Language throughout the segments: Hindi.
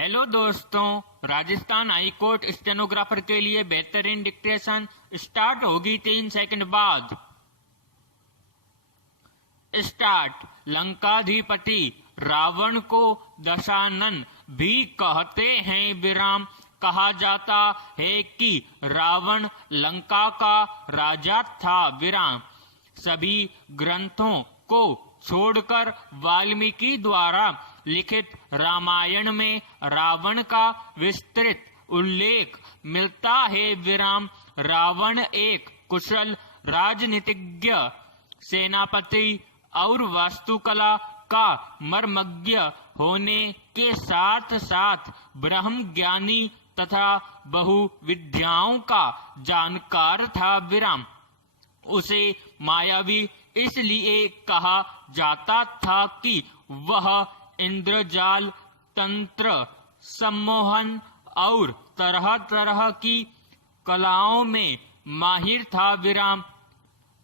हेलो दोस्तों, राजस्थान हाई कोर्ट स्टेनोग्राफर के लिए बेहतरीन डिक्टेशन स्टार्ट होगी 3 सेकंड बाद। स्टार्ट। लंकाधिपति रावण को दशानन भी कहते हैं। विराम। कहा जाता है कि रावण लंका का राजा था। विराम। सभी ग्रंथों को छोड़कर वाल्मीकि द्वारा लिखित रामायण में रावण का विस्तृत उल्लेख मिलता है। विराम। रावण एक कुशल राजनीतिज्ञ, सेनापति और वास्तुकला का मर्मज्ञ होने के साथ साथ ब्रह्मज्ञानी तथा बहुविद्याओं का जानकार था। विराम। उसे मायावी इसलिए कहा जाता था कि वह इंद्रजाल, तंत्र, सम्मोहन और तरह तरह की कलाओं में माहिर था। विराम।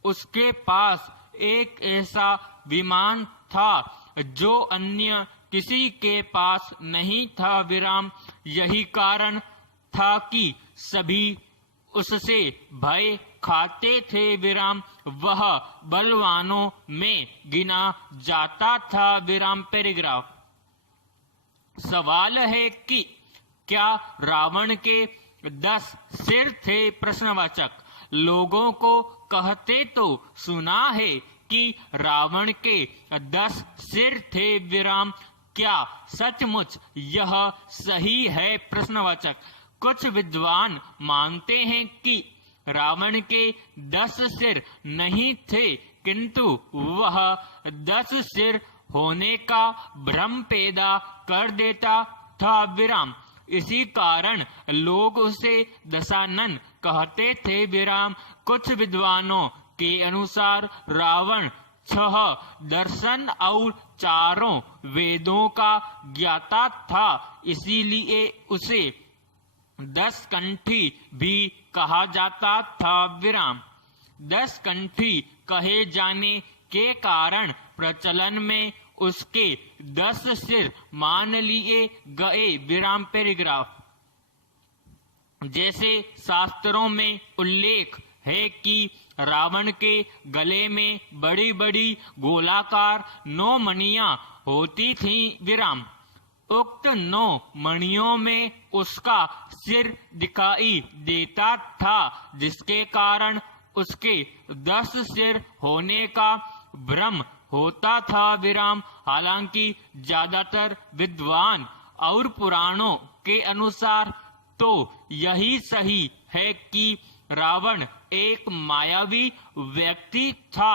उसके पास एक ऐसा विमान था जो अन्य किसी के पास नहीं था। विराम। यही कारण था कि सभी उससे भय खाते थे। विराम। वह बलवानों में गिना जाता था। विराम। पैराग्राफ। सवाल है कि क्या रावण के 10 सिर थे? प्रश्नवाचक। लोगों को कहते तो सुना है कि रावण के 10 सिर थे। विराम। क्या सचमुच यह सही है? प्रश्नवाचक। कुछ विद्वान मानते हैं कि रावण के 10 सिर नहीं थे, किंतु वह 10 सिर होने का भ्रम पैदा कर देता था। विराम। इसी कारण लोग उसे दशानन कहते थे। विराम। कुछ विद्वानों के अनुसार रावण 6 दर्शन और 4 वेदों का ज्ञाता था, इसीलिए उसे 10 कंठी भी कहा जाता था। विराम। 10 कंठी कहे जाने के कारण प्रचलन में उसके 10 सिर मान लिए गए। विराम। पैराग्राफ। जैसे शास्त्रों में उल्लेख है कि रावण के गले में बड़ी बड़ी गोलाकार 9 मणियां होती थीं। विराम। उक्त 9 मणियों में उसका सिर दिखाई देता था, जिसके कारण उसके 10 सिर होने का भ्रम होता था। विराम। हालांकि ज्यादातर विद्वान और पुराणों के अनुसार तो यही सही है कि रावण एक मायावी व्यक्ति था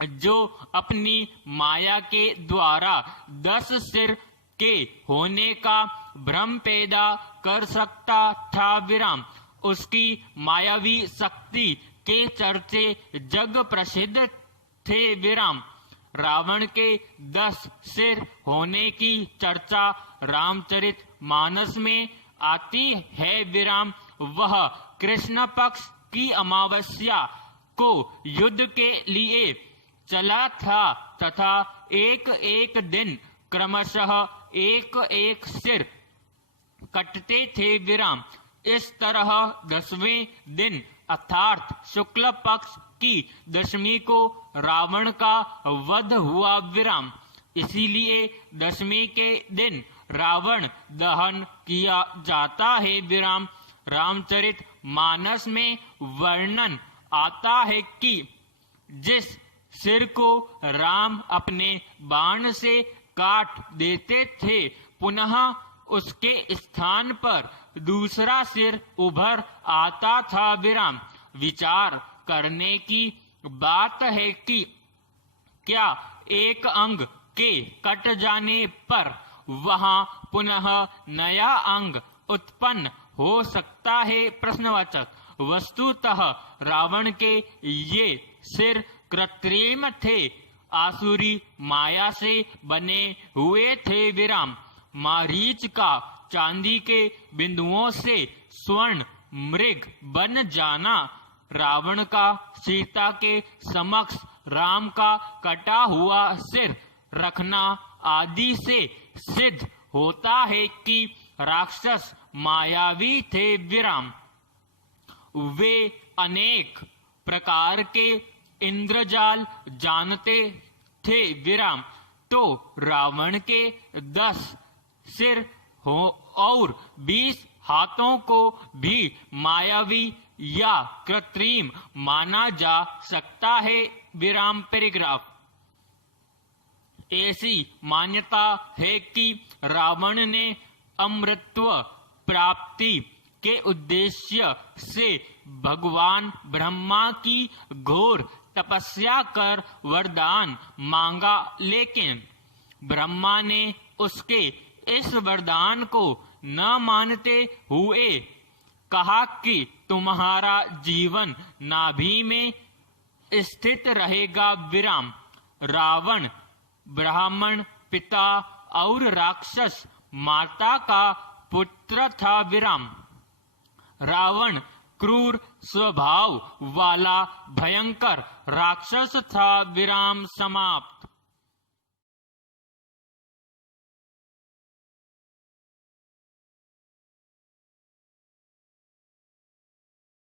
जो अपनी माया के द्वारा 10 सिर के होने का भ्रम पैदा कर सकता था। विराम। उसकी मायावी शक्ति के चर्चे जग प्रसिद्ध थे। विराम। रावण के 10 सिर होने की चर्चा रामचरित मानस में आती है। विराम। वह कृष्ण पक्ष की अमावस्या को युद्ध के लिए चला था तथा एक एक दिन क्रमशः एक एक सिर कटते थे। विराम। इस तरह 10वें दिन अर्थात शुक्ल पक्ष की दशमी को रावण का वध हुआ। विराम। इसीलिए दशमी के दिन रावण दहन किया जाता है। विराम। रामचरित मानस में वर्णन आता है कि जिस सिर को राम अपने बाण से काट देते थे, पुनः उसके स्थान पर दूसरा सिर उभर आता था। विराम। विचार करने की बात है कि क्या एक अंग के कट जाने पर वहां पुनः नया अंग उत्पन्न हो सकता है? प्रश्नवाचक। वस्तुतः रावण के ये सिर कृत्रिम थे, आसुरी माया से बने हुए थे। विराम। मारीच का चांदी के बिंदुओं से स्वर्ण मृग बन जाना, रावण का सीता के समक्ष राम का कटा हुआ सिर रखना आदि से सिद्ध होता है कि राक्षस मायावी थे विराम। वे अनेक प्रकार के इंद्रजाल जानते थे विराम। तो रावण के 10 सिर हो और 20 हाथों को भी मायावी या कृत्रिम माना जा सकता है विराम। पैराग्राफ। ऐसी मान्यता है कि रावण ने अमृतत्व प्राप्ति के उद्देश्य से भगवान ब्रह्मा की घोर तपस्या कर वरदान मांगा, लेकिन ब्रह्मा ने उसके इस वरदान को न मानते हुए कहा कि तुम्हारा जीवन नाभि में स्थित रहेगा विराम। रावण ब्राह्मण पिता और राक्षस माता का पुत्र था विराम। रावण क्रूर स्वभाव वाला भयंकर राक्षस था विराम। समाप्त।